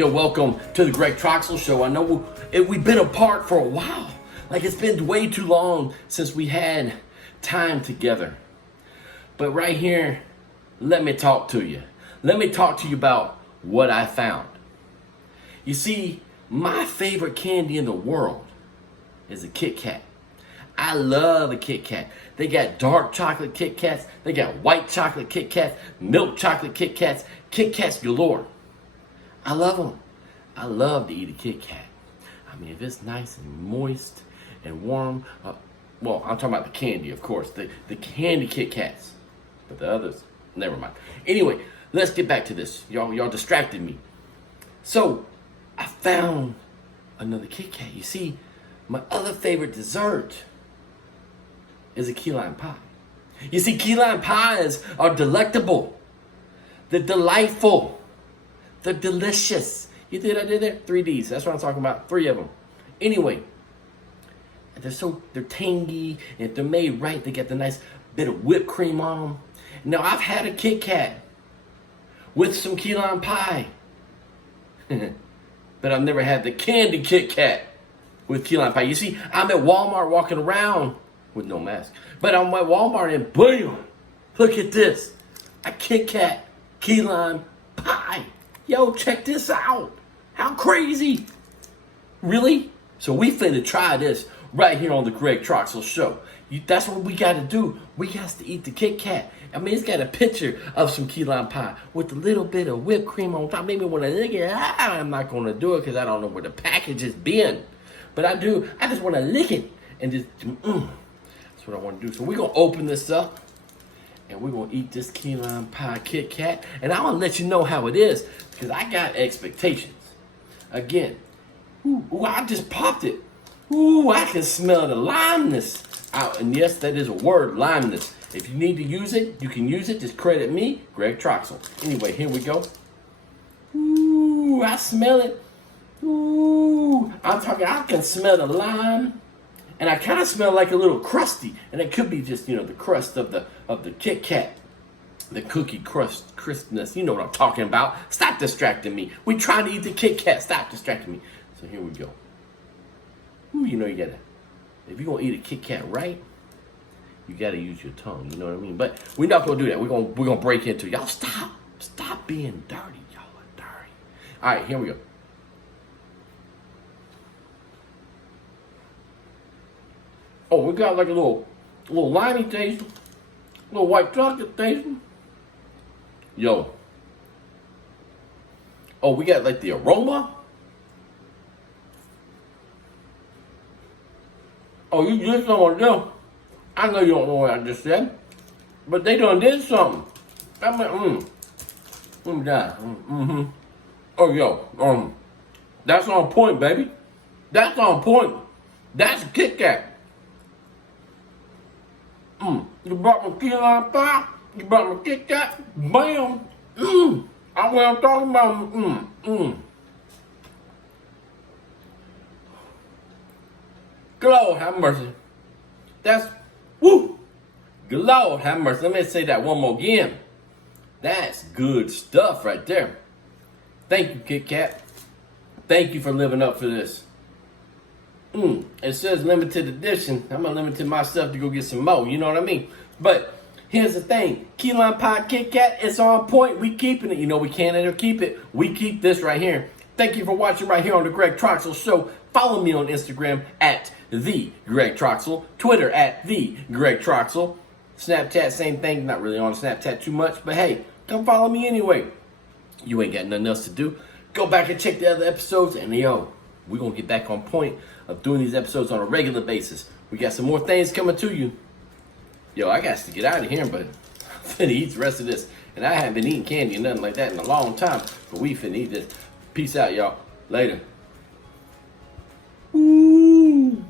Yo, welcome to the Greg Troxel Show. I know we've been apart for a while. Like, it's been way too long since we had time together. But right here, let me talk to you. Let me talk to you about what I found. You see, my favorite candy in the world is a Kit Kat. I love a Kit Kat. They got dark chocolate Kit Kats. They got white chocolate Kit Kats, milk chocolate Kit Kats, Kit Kats galore. I love them. I love to eat a Kit Kat. I mean, if it's nice and moist and warm, well, I'm talking about the candy, of course, the candy Kit Kats. But the others, never mind. Anyway, let's get back to this. Y'all distracted me. So, I found another Kit Kat. You see, my other favorite dessert is a key lime pie. You see, key lime pies are delectable. They're delightful. They're delicious. You did, I did there? 3Ds. That's what I'm talking about. 3 of them. Anyway, they're tangy, and if they're made right, they get the nice bit of whipped cream on them. Now, I've had a Kit Kat with some key lime pie. But I've never had the candy Kit Kat with key lime pie. You see, I'm at Walmart walking around with no mask. But I'm at Walmart and boom, look at this. A Kit Kat key lime pie. Yo, check this out. How crazy. Really? So we finna try this right here on the Greg Troxel Show. That's what we gotta do. We got to eat the Kit Kat. I mean, it's got a picture of some key lime pie with a little bit of whipped cream on top. Maybe when I lick it, I'm not gonna do it because I don't know where the package has been. But I do. I just want to lick it and just, That's what I want to do. So we're gonna open this up and we're gonna eat this key lime pie Kit Kat. And I'm gonna let you know how it is because I got expectations. Again, ooh, I just popped it. Ooh, I can smell the limeness out. And yes, that is a word, limeness. If you need to use it, you can use it. Just credit me, Greg Troxel. Anyway, here we go. Ooh, I smell it. Ooh, I can smell the lime. And I kind of smell like a little crusty. And it could be just, the crust of the Kit Kat. The cookie crust, crispness. You know what I'm talking about. Stop distracting me. We trying to eat the Kit Kat. Stop distracting me. So here we go. Ooh, you gotta, if you're gonna eat a Kit Kat right, you gotta use your tongue. You know what I mean? But we're not gonna do that. We're gonna break into it. Y'all stop being dirty. Y'all are dirty. All right, here we go. Oh, we got like a little limey taste, a little white chocolate taste. Yo. Oh, we got like the aroma. Oh, you just don't know. I know you don't know what I just said, but they done did something. I mean, Oh, yo, that's on point, baby. That's on point. That's a Kit Kat. You brought my key lime pie. You brought my Kit Kat. Bam. I'm what I'm talking about. Lord have mercy. That's, woo. Lord have mercy. Let me say that one more again. That's good stuff right there. Thank you, Kit Kat. Thank you for living up for this. It says limited edition. I'm gonna limit myself to go get some more. You know what I mean? But here's the thing. Key lime pie Kit Kat, it's on point. We keeping it. We can't let her keep it. We keep this right here. Thank you for watching right here on the Greg Troxel Show. Follow me on Instagram at the Greg Troxel, Twitter at the Greg Troxel, Snapchat, same thing. Not really on Snapchat too much, but hey, come follow me anyway. You ain't got nothing else to do. Go back and check the other episodes, and yo, we're gonna get back on point of doing these episodes on a regular basis. We got some more things coming to you. Yo, I got to get out of here, but I'm finna eat the rest of this. And I haven't been eating candy or nothing like that in a long time, but we finna eat this. Peace out, y'all. Later. Ooh.